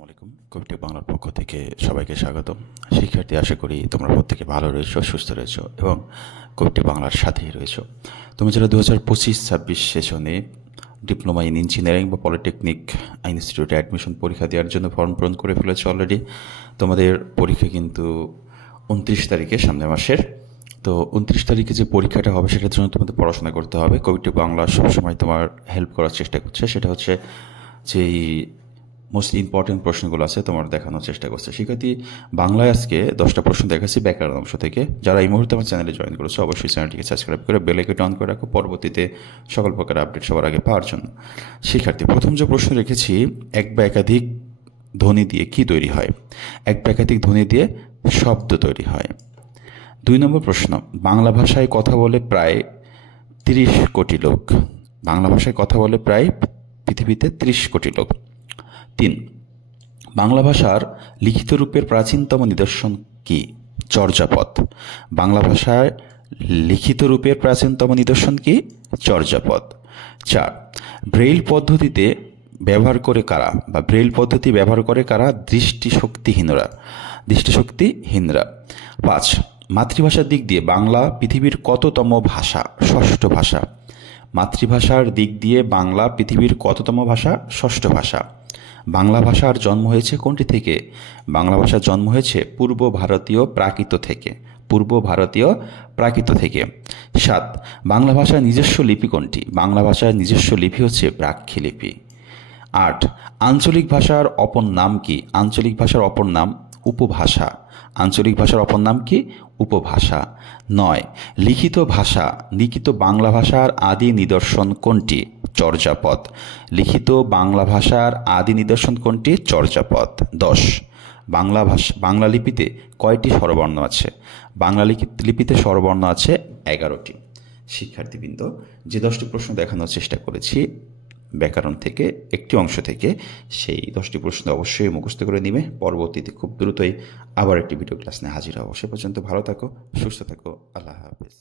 আসসালামু আলাইকুম। কবিটেক বাংলার পক্ষ থেকে সবাইকে স্বাগতম। শিক্ষার্থী, আশা করি তোমরা প্রত্যেকে ভালো রয়েছো, সুস্থ রয়েছো এবং কবিটেক বাংলার সাথেই রয়েছো। তুমি যারা 2025-26 সেশনে ডিপ্লোমা ইন ইঞ্জিনিয়ারিং বা পলিটেকনিক ইনস্টিটিউটে অ্যাডমিশন পরীক্ষা দেওয়ার জন্য ফর্ম পূরণ করে ফেলেছো অলরেডি, তোমাদের পরীক্ষা কিন্তু 29 তারিখে, সামনের মাসের। তো 29 তারিখে যে পরীক্ষাটা হবে সেটার জন্য তোমাদের পড়াশোনা করতে হবে। কবিটেক বাংলা সবসময় তোমার হেল্প করার চেষ্টা করছে। সেটা হচ্ছে যেই মোস্ট ইম্পর্টেন্ট প্রশ্নগুলো আছে তোমার দেখানোর চেষ্টা করছে। শিক্ষার্থী, বাংলায় আজকে 10টা প্রশ্ন দেখাচ্ছি ব্যাকরণ অংশ থেকে। যারা এই মুহূর্তে আমার চ্যানেলে জয়েন করেছো অবশ্যই চ্যানেলটিকে সাবস্ক্রাইব করে বেল আইকনটি অন করে রাখো পরবর্তীতে সকল প্রকার আপডেট সবার আগে পাওয়ার জন্য। শিক্ষার্থী, প্রথম যে প্রশ্ন রেখেছি, এক বা একাধিক ধ্বনি দিয়ে কি তৈরি হয়? এক বা একাধিক ধ্বনি দিয়ে শব্দ তৈরি হয়। 2 নম্বর প্রশ্ন, বাংলা ভাষায় কথা বলে প্রায় 30 কোটি লোক। বাংলা ভাষায় কথা বলে প্রায় পৃথিবীতে 30 কোটি লোক। 3, বাংলা ভাষার লিখিত রূপের প্রাচীনতম নিদর্শন কি? চর্যাপদ। বাংলা ভাষায় লিখিত রূপের প্রাচীনতম নিদর্শন কি? চর্যাপদ। 4, ব্রেইল পদ্ধতিতে ব্যবহার করে কারা বা ব্রেইল পদ্ধতি ব্যবহার করে কারা? দৃষ্টিশক্তিহীনরা। 5, মাতৃভাষার দিক দিয়ে বাংলা পৃথিবীর কততম ভাষা? ষষ্ঠ ভাষা। মাতৃভাষার দিক দিয়ে বাংলা পৃথিবীর কততম ভাষা? ষষ্ঠ ভাষা। বাংলা ভাষার জন্ম হয়েছে কোনটি থেকে? বাংলা ভাষার জন্ম হয়েছে পূর্ব ভারতীয় প্রাকৃত থেকে। 7, বাংলা ভাষার নিজস্ব লিপি কোনটি? বাংলা ভাষার নিজস্ব লিপি হচ্ছে ব্রাহ্মী লিপি। 8, আঞ্চলিক ভাষার অপর নাম কি? আঞ্চলিক ভাষার অপর নাম উপভাষা। আঞ্চলিক ভাষার অপর নাম কি? উপভাষা। 9, লিখিত বাংলা ভাষার আদি নিদর্শন কোনটি? চর্যাপদ। লিখিত বাংলা ভাষার আদি নিদর্শন কোনটি? চর্যাপদ। 10, বাংলা লিপিতে কয়টি স্বরবর্ণ আছে? বাংলা লিপিতে স্বরবর্ণ আছে 11টি। শিক্ষার্থীবৃন্দ, যে 10টি প্রশ্ন দেখানোর চেষ্টা করেছি ব্যাকরণ থেকে, একটি অংশ থেকে, সেই 10টি প্রশ্ন অবশ্যই মুখস্থ করে নিবে। পরবর্তীতে খুব দ্রুতই আবার একটি ভিডিও ক্লাস নিয়ে হাজির হবো। সে পর্যন্ত ভালো থাকো, সুস্থ থাকো। আল্লাহ হাফেজ।